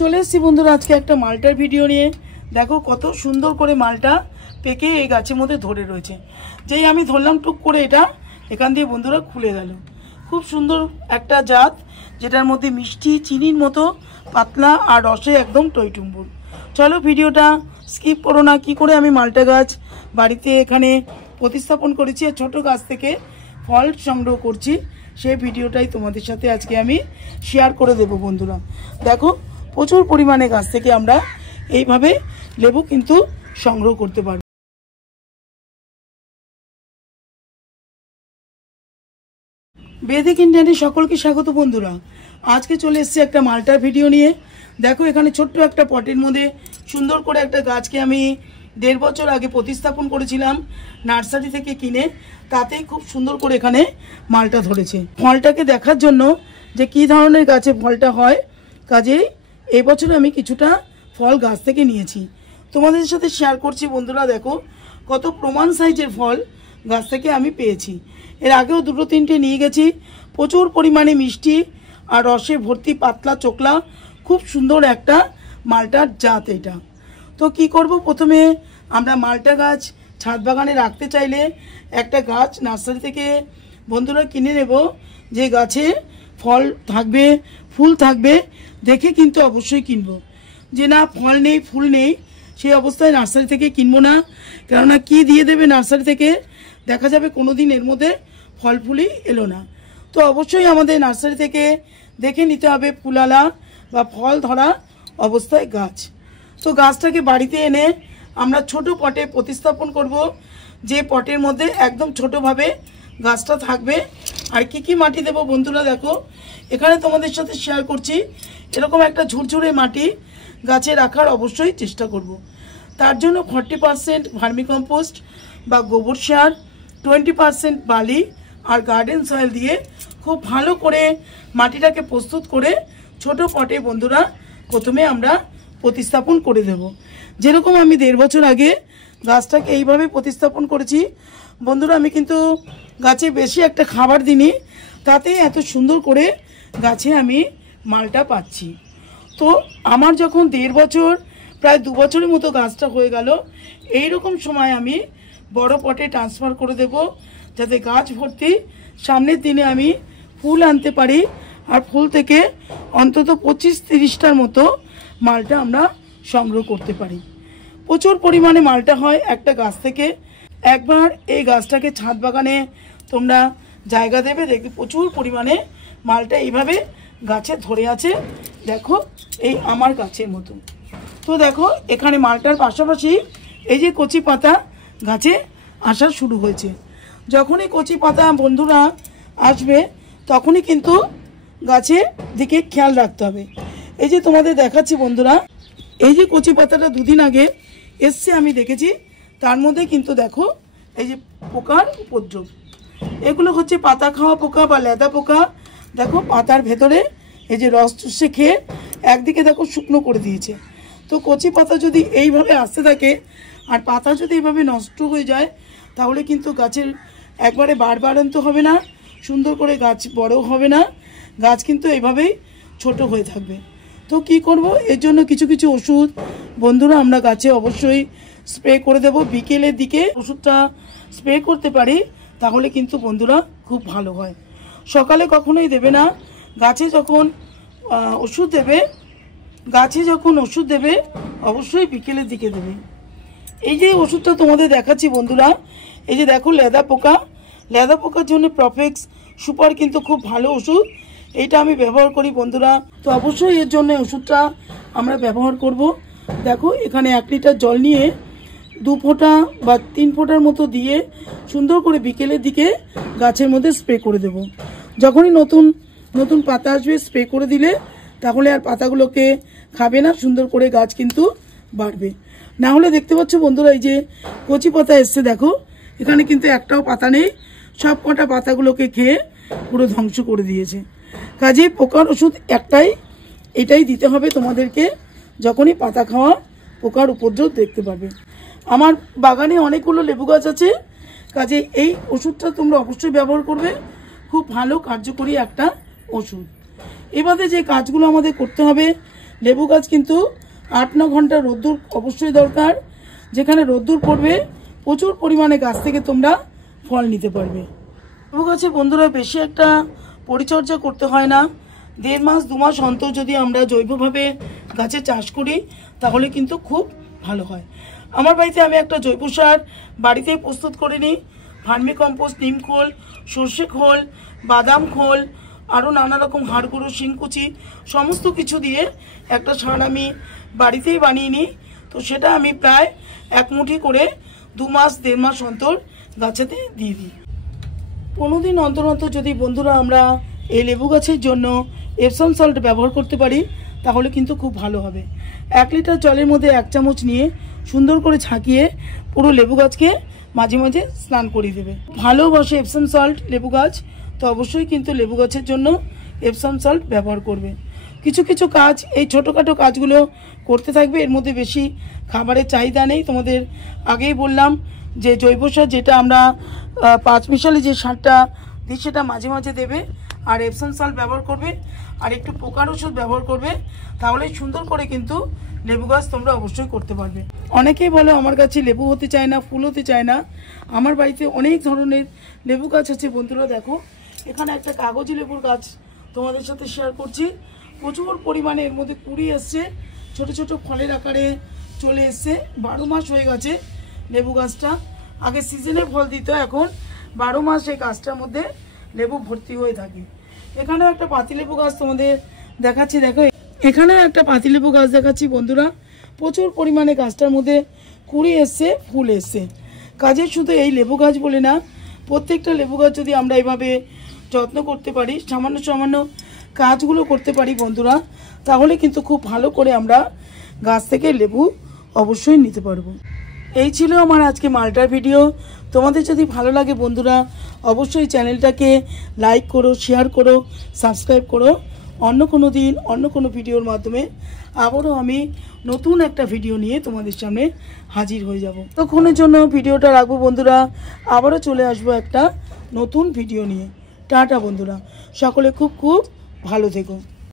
চলে এসেছি বন্ধুরা আজকে একটা মালটার ভিডিও নিয়ে। দেখো কত সুন্দর করে মালটা পেকে এই গাছের মধ্যে ধরে রয়েছে। যেই আমি ধরলাম টুক করে এটা এখান দিয়ে বন্ধুরা খুলে গেল। খুব সুন্দর একটা জাত, যেটার মধ্যে মিষ্টি চিনির মতো পাতলা আর রসে একদম টইটুম্বুর। চলো ভিডিওটা স্কিপ করো না। কি করে আমি মালটা গাছ বাড়িতে এখানে প্রতিস্থাপন করেছি আর ছোটো গাছ থেকে ফল সংগ্রহ করছি, সেই ভিডিওটাই তোমাদের সাথে আজকে আমি শেয়ার করে দেব বন্ধুরা। দেখো প্রচুর পরিমাণে গাছ থেকে আমরা এইভাবে লেবু কিন্তু সংগ্রহ করতে পারব। বেদিক ইন্ডিয়ানে সকলকে স্বাগত বন্ধুরা। আজকে চলে এসেছি একটা মালটার ভিডিও নিয়ে। দেখো এখানে ছোট্ট একটা পটের মধ্যে সুন্দর করে একটা গাছকে আমি 1.5 বছর আগে প্রতিস্থাপন করেছিলাম নার্সারি থেকে কিনে। তাতেই খুব সুন্দর করে এখানে মালটা ধরেছে। ফলটাকে দেখার জন্য যে কী ধরনের গাছে ফলটা হয়, কাজেই এবছর আমি কিছুটা ফল গাছ থেকে নিয়েছি, তোমাদের সাথে শেয়ার করছি বন্ধুরা। দেখো কত প্রমাণ সাইজের ফল গাছ থেকে আমি পেয়েছি। এর আগেও 2-3টে নিয়ে গেছি। প্রচুর পরিমাণে মিষ্টি আর রসে ভর্তি পাতলা চোকলা খুব সুন্দর একটা মালটার জাত এটা। তো কি করব, প্রথমে আমরা মালটা গাছ ছাদ বাগানে রাখতে চাইলে একটা গাছ নার্সারি থেকে বন্ধুরা কিনে নেব, যে গাছে ফল থাকবে ফুল থাকবে দেখে কিন্তু অবশ্যই কিনবো। যে না ফল নেই ফুল নেই সেই অবস্থায় নার্সারি থেকে কিনবো না, কেননা কি দিয়ে দেবে নার্সারি থেকে, দেখা যাবে কোনো দিন এর মধ্যে ফল ফুলই এলো না। তো অবশ্যই আমাদের নার্সারি থেকে দেখে নিতে হবে ফুলালা বা ফল ধরা অবস্থায় গাছ। তো গাছটাকে বাড়িতে এনে আমরা ছোট পটে প্রতিস্থাপন করব, যে পটের মধ্যে একদম ছোটোভাবে গাছটা থাকবে। আর কি কি মাটি দেব বন্ধুরা, দেখো এখানে তোমাদের সাথে শেয়ার করছি। এরকম একটা ঝুরঝুরে মাটি গাছে রাখার অবশ্যই চেষ্টা করব। তার জন্য 40% ভার্মিকম্পোস্ট বা গোবর সার, 20% বালি আর গার্ডেন সয়েল দিয়ে খুব ভালো করে মাটিটাকে প্রস্তুত করে ছোট পটে বন্ধুরা প্রথমে আমরা প্রতিস্থাপন করে দেব। যেরকম আমি 1.5 বছর আগে গাছটাকে এইভাবে প্রতিস্থাপন করেছি বন্ধুরা। আমি কিন্তু গাছে বেশি একটা খাবার দিইনি, তাতে এত সুন্দর করে গাছে আমি মালটা পাচ্ছি। তো আমার যখন 1.5 বছর প্রায় 2 বছরের মতো গাছটা হয়ে গেল, এই রকম সময় আমি বড় পটে ট্রান্সফার করে দেব, যাতে গাছ ভর্তি সামনের দিনে আমি ফুল আনতে পারি। আর ফুল থেকে অন্তত 25-30টার মতো মালটা আমরা সংগ্রহ করতে পারি। প্রচুর পরিমাণে মালটা হয় একটা গাছ থেকে। একবার এই গাছটাকে ছাদ বাগানে তোমরা জায়গা দেবে, দেখবে প্রচুর পরিমাণে মালটা এইভাবে গাছে ধরে আছে। দেখো এই আমার গাছের মতো। তো দেখো এখানে মালটার পাশাপাশি এই যে কচি পাতা গাছে আসা শুরু হয়েছে। যখনই কচি পাতা বন্ধুরা আসবে তখনই কিন্তু গাছের দিকে খেয়াল রাখতে হবে। এই যে তোমাদের দেখাচ্ছি বন্ধুরা, এই যে কচি পাতাটা 2 দিন আগে এসছে আমি দেখেছি, তার মধ্যে কিন্তু দেখো এই যে পোকার উপদ্রব। এগুলো হচ্ছে পাতা খাওয়া পোকা বা লেদা পোকা। দেখো পাতার ভেতরে এই যে রস চুষে খেয়ে একদিকে দেখো শুকনো করে দিয়েছে। তো কচি পাতা যদি এইভাবে আসতে থাকে আর পাতা যদি এইভাবে নষ্ট হয়ে যায়, তাহলে কিন্তু গাছের একবারে বাড়ন্ত হবে না, সুন্দর করে গাছ বড় হবে না, গাছ কিন্তু এইভাবেই ছোট হয়ে থাকবে। তো কি করব, এর জন্য কিছু কিছু ওষুধ বন্ধুরা আমরা গাছে অবশ্যই স্প্রে করে দেব। বিকেলের দিকে ওষুধটা স্প্রে করতে পারি তাহলে কিন্তু বন্ধুরা খুব ভালো হয়। সকালে কখনোই দেবে না। গাছে যখন ওষুধ দেবে অবশ্যই বিকেলের দিকে দেবে। এই যে ওষুধটা তোমাদের দেখাচ্ছি বন্ধুরা, এই যে দেখো লেদা পোকার জন্য প্রফেক্স সুপার কিন্তু খুব ভালো ওষুধ। এইটা আমি ব্যবহার করি বন্ধুরা। তো অবশ্যই এর জন্য ওষুধটা আমরা ব্যবহার করব। দেখো এখানে 1 লিটার জল নিয়ে 2 ফোঁটা বা 3 ফোঁটার মতো দিয়ে সুন্দর করে বিকেলের দিকে গাছের মধ্যে স্প্রে করে দেব। যখনই নতুন নতুন পাতা আসবে স্প্রে করে দিলে তাহলে আর পাতাগুলোকে খাবে না, সুন্দর করে গাছ কিন্তু বাড়বে। না হলে দেখতে পাচ্ছ বন্ধুরা এই যে কচি পাতা এসছে, দেখো এখানে কিন্তু একটাও পাতা নেই, সব কটা পাতাগুলোকে খেয়ে পুরো ধ্বংস করে দিয়েছে। কাজেই পোকার ওষুধ একটাই, এটাই দিতে হবে তোমাদেরকে যখনই পাতা খাওয়া পোকার উপদ্রব দেখতে পাবে। আমার বাগানে অনেকগুলো লেবু গাছ আছে, কাজে এই ওষুধটা তোমরা অবশ্যই ব্যবহার করবে। খুব ভালো কার্যকরী একটা ওষুধ। এবারে যে কাজগুলো আমাদের করতে হবে লেবু গাছ কিন্তু 8-9 ঘন্টা রোদ্দুর অবশ্যই দরকার। যেখানে রোদ্দুর পড়বে প্রচুর পরিমাণে গাছ থেকে তোমরা ফল নিতে পারবে। লেবু গাছে বন্ধুরা বেশি একটা পরিচর্যা করতে হয় না। 1.5 মাস 2 মাস অন্তর যদি আমরা জৈবভাবে গাছে চাষ করি তাহলে কিন্তু খুব ভালো হয়। আমার বাড়িতে আমি একটা জৈব সার বাড়িতেই প্রস্তুত করে নিই। ভার্মি কম্পোস্ট, নিম খোল, সর্ষে খোল, বাদাম খোল, আরও নানা রকম হাড় গুঁড়ো, শিংকুচি সমস্ত কিছু দিয়ে একটা সার আমি বাড়িতেই বানিয়ে নিই। তো সেটা আমি প্রায় 1 মুঠি করে 2 মাস 1.5 মাস অন্তর গাছেতে দিয়ে দিই। 15 দিন অন্তর অন্তর যদি বন্ধুরা আমরা এই লেবু গাছের জন্য এপসম সল্ট ব্যবহার করতে পারি তাহলে কিন্তু খুব ভালো হবে। 1 লিটার জলের মধ্যে 1 চামচ নিয়ে সুন্দর করে ঝাঁকিয়ে পুরো লেবু গাছকে মাঝে মাঝে স্নান করিয়ে দেবে। ভালোবাসে এপসম সল্ট লেবু গাছ, তো অবশ্যই কিন্তু লেবু গাছের জন্য এপসম সল্ট ব্যবহার করবে। কিছু কিছু কাজ, এই ছোটোখাটো কাজগুলো করতে থাকবে। এর মধ্যে বেশি খাবারের চাহিদা নেই। তোমাদের আগেই বললাম যে জৈব সার যেটা আমরা 5 মিশালি যে সারটা দিই সেটা মাঝে মাঝে দেবে, আর এপসম সল্ট ব্যবহার করবে, আর একটু পোকার ওষুধ ব্যবহার করবে। তাহলে সুন্দর করে কিন্তু লেবু গাছ তোমরা অবশ্যই করতে পারবে। অনেকেই বলো আমার কাছে লেবু হতে চায় না, ফুল হতে চায় না। আমার বাড়িতে অনেক ধরনের লেবু গাছ আছে বন্ধুরা। দেখো এখানে একটা কাগজি লেবুর গাছ তোমাদের সাথে শেয়ার করছি। প্রচুর পরিমাণে এর মধ্যে কুড়ি এসছে, ছোট ছোট ফলের আকারে চলে এসছে। 12 মাস হয়ে গেছে লেবু গাছটা। আগে সিজনে ফল দিত, এখন 12 মাস এই গাছটার মধ্যে লেবু ভর্তি হয়ে থাকে। এখানেও একটা পাতিলেবু গাছ তোমাদের দেখাচ্ছি। দেখো এখানেও একটা পাতিলেবু গাছ দেখাচ্ছি বন্ধুরা। প্রচুর পরিমাণে গাছটার মধ্যে কুড়ি এসছে, ফুল এসছে। কাজে শুধু এই লেবু গাছ বলে না, প্রত্যেকটা লেবু গাছ যদি আমরা এইভাবে যত্ন করতে পারি, সামান্য সামান্য কাজগুলো করতে পারি বন্ধুরা, তাহলে কিন্তু খুব ভালো করে আমরা গাছ থেকে লেবু অবশ্যই নিতে পারবো। এই ছিল আমার আজকে মালটার ভিডিও। তোমাদের যদি ভালো লাগে বন্ধুরা অবশ্যই চ্যানেলটাকে লাইক করো, শেয়ার করো, সাবস্ক্রাইব করো। অন্য কোনো দিন অন্য কোনো ভিডিওর মাধ্যমে আবারও আমি নতুন একটা ভিডিও নিয়ে তোমাদের সামনে হাজির হয়ে যাব। ততক্ষণের জন্য ভিডিওটা রাখবো বন্ধুরা, আবারও চলে আসবো একটা নতুন ভিডিও নিয়ে। টাটা বন্ধুরা, সকলে খুব খুব ভালো থেকো।